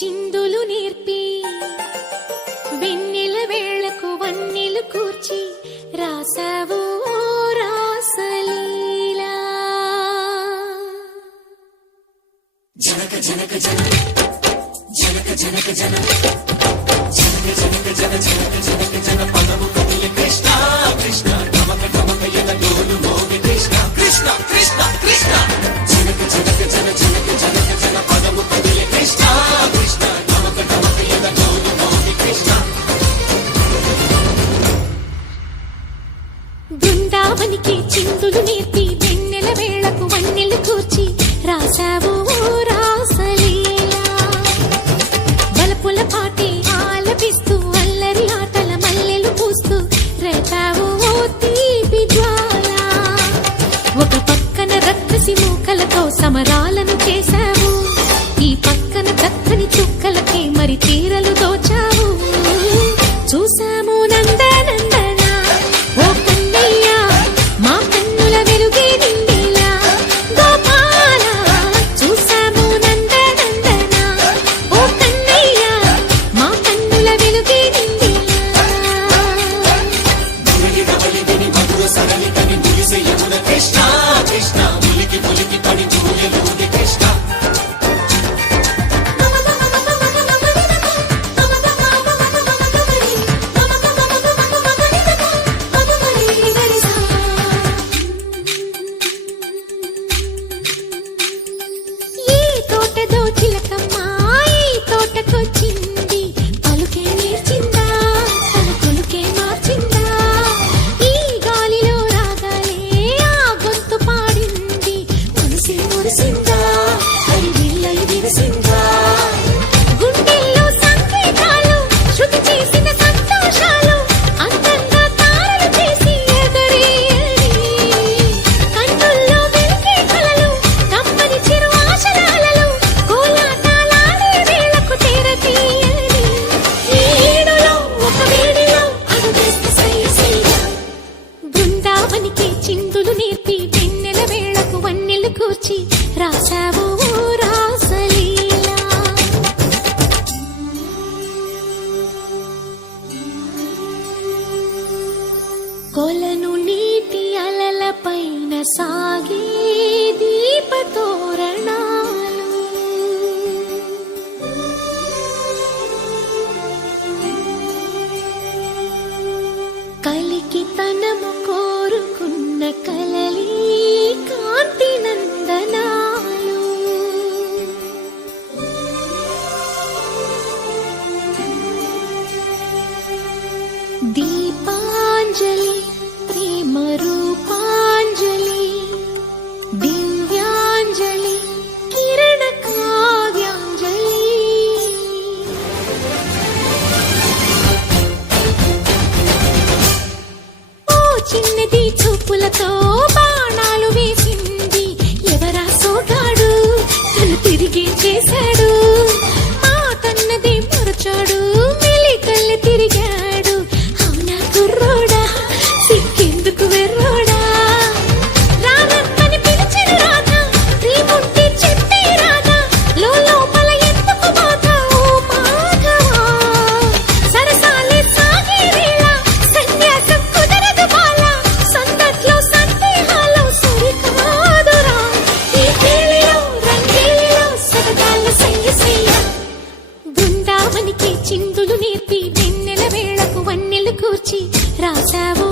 చిందులు నేర్పి వెన్నెల వేళకు వన్నెలు కూర్చి రాసావు రాసలీలా. జనక జనక జన జనక జనక జన జనక జనక జన జనక జనక జన పదము కదిలి కృష్ణ కృష్ణ గమక గమక యద డోలు మోగి కృష్ణ కృష్ణ కృష్ణ కృష్ణ జనక జనక జన జనక జనక జన పదము కదిలి కృష్ణ కృష్ణ గమక గమక యద డోలు మోగి కృష్ణ. బృందావనికి చిందులు నేర్పి వెన్నెల వేళకు వన్నెలు కూర్చి రాసావు రాసలీలా. బలపుల పాటి ఆలపిస్తూ అల్లరి ఆటల మల్లెలు పూస్తూ రేపావు తీపి జ్వాల. ఒక పక్కన రక్కసి మూకలతో సమరాలను చేశావు, ఈ పక్కన చక్కని చుక్కలకి మరి తీరలు దోచావు. చూసాము నందనందన ఓ కన్నయ్య మా కన్నుల వెలుగే నిండిలా. గోపాల చూసాము నందనందన ఓ కన్నయ్య మా కన్నుల వెలుగే నిండిలా. మధుర సరళి కని ముగిసే యమున కృష్ణ కృష్ణ ములికి ములికి పడి జూయలుడి కృష్ణ. చిందులు నేర్పి వెన్నెల వేళకు వన్నెలు కూర్చి రాసావు రాసలీలా. కొలను నీటి అలల పైన సాగే దీపతోరణాలు, కలికి తనము కోరుకున్న కలలి కాంతి నందనాలు. దీపాంజలి ప్రేమ రూపాంజలి దివ్యాంజలి కిరణ కావ్యాంజలి. చిన్నది చూపులతో బాణాలు వేసింది ఎవరా సోగాడు, తను తిరిగి చేశాడు. మాటన్నది మరచాడు, మెలికల్లి తిరిగాడు. అవునా కుర్రోడా సిక్కేందుకు వెర్రోడా. రారమ్మని పిలిచిన రాధా శ్రీముంటి చెప్పే రాధా లోపల ఎందుకు బాధ ఓ మాధవా. సరసాలే సాగే వేళ సన్యాసం కుదరదు బాల, సందట్లో సందేహాలు సరికాదురా. ఈ కేళిలో రంగేలిలో సరదాల సంగీసయ్య. బృందావనికి చిందులు నేర్పి వెన్నెల వేళకు వన్నెలు కూర్చి రాసావు